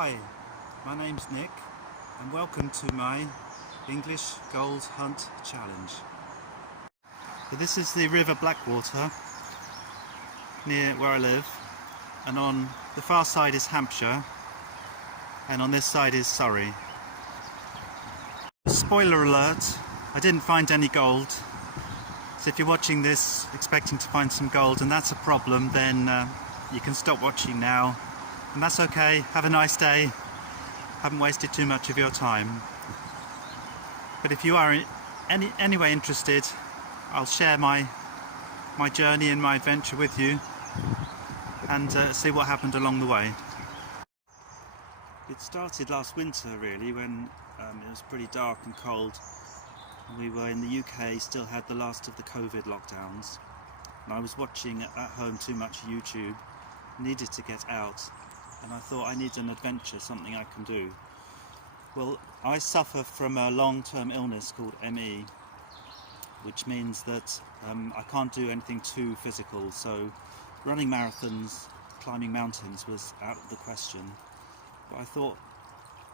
Hi, my name's Nick and welcome to my English Gold Hunt Challenge. So this is the River Blackwater near where I live, and on the far side is Hampshire and on this side is Surrey. Spoiler alert, I didn't find any gold, so if you're watching this expecting to find some gold and that's a problem, then you can stop watching now, and that's okay. Have a nice day. Haven't wasted too much of your time. But if you are in any way interested, I'll share my journey and my adventure with you and see what happened along the way. It started last winter really, when it was pretty dark and cold. We were in the UK, still had the last of the COVID lockdowns, and I was watching at home too much YouTube, needed to get out, and I thought I need an adventure, something I can do. Well, I suffer from a long-term illness called ME, which means that I can't do anything too physical, so running marathons, climbing mountains was out of the question. But I thought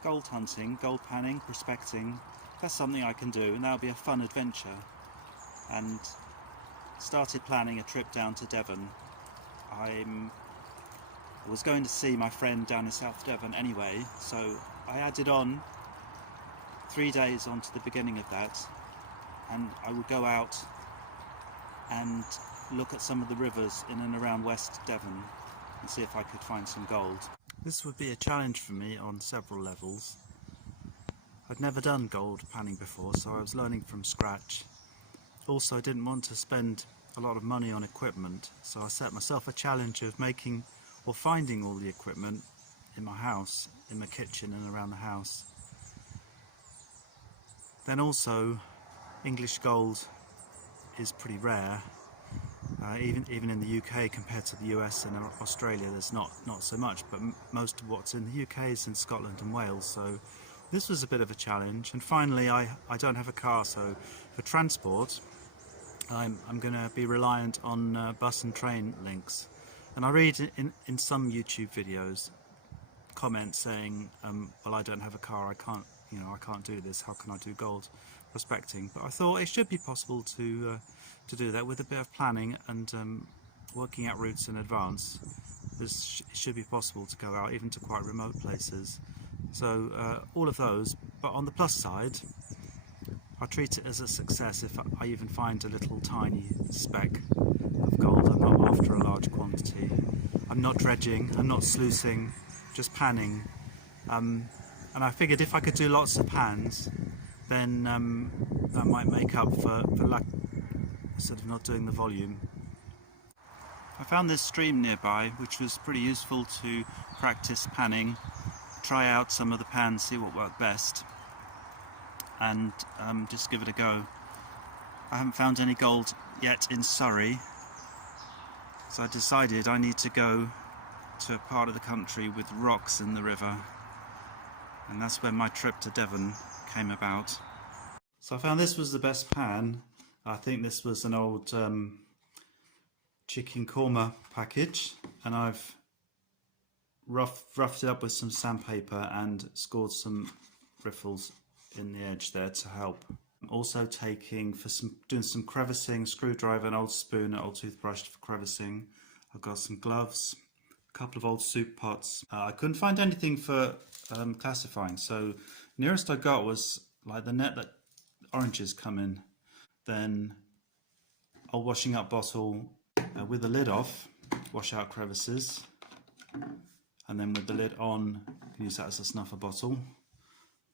gold hunting, gold panning, prospecting, that's something I can do, and that'll be a fun adventure. And started planning a trip down to Devon. I was going to see my friend down in South Devon anyway, so I added on 3 days onto the beginning of that, and I would go out and look at some of the rivers in and around West Devon and see if I could find some gold. This would be a challenge for me on several levels. I'd never done gold panning before, so I was learning from scratch. Also, I didn't want to spend a lot of money on equipment, so I set myself a challenge of making or finding all the equipment in my house, in my kitchen and around the house. Then also, English gold is pretty rare, even in the UK compared to the US and Australia. There's not so much, but most of what's in the UK is in Scotland and Wales, so this was a bit of a challenge. And finally, I don't have a car, so for transport I'm going to be reliant on bus and train links. And I read in some YouTube videos comments saying, well, I don't have a car, I can't do this, how can I do gold prospecting? But I thought it should be possible to do that with a bit of planning and working out routes in advance. It should be possible to go out even to quite remote places. So all of those, but on the plus side, I treat it as a success if I even find a little tiny speck of gold. I'm not after a large quantity. I'm not dredging, I'm not sluicing, just panning. And I figured if I could do lots of pans, then that might make up for lack, sort of not doing the volume. I found this stream nearby, which was pretty useful to practice panning, try out some of the pans, see what worked best, and just give it a go. I haven't found any gold yet in Surrey, so I decided I need to go to a part of the country with rocks in the river, and that's when my trip to Devon came about. So I found this was the best pan. I think this was an old chicken korma package, and I've roughed it up with some sandpaper and scored some riffles in the edge there to help. I'm also doing some crevicing, screwdriver, an old spoon, an old toothbrush for crevicing. I've got some gloves, a couple of old soup pots. I couldn't find anything for classifying, so nearest I got was like the net that oranges come in. Then old washing up bottle with the lid off, wash out crevices, and then with the lid on, use that as a snuffer bottle.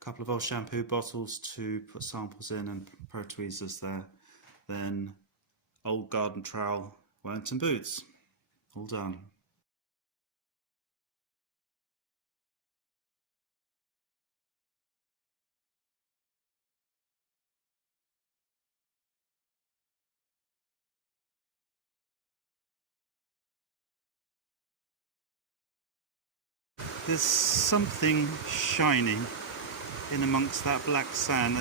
A couple of old shampoo bottles to put samples in and pro tweezers there. Then old garden trowel, Wellington boots, all done. There's something shiny in amongst that black sand.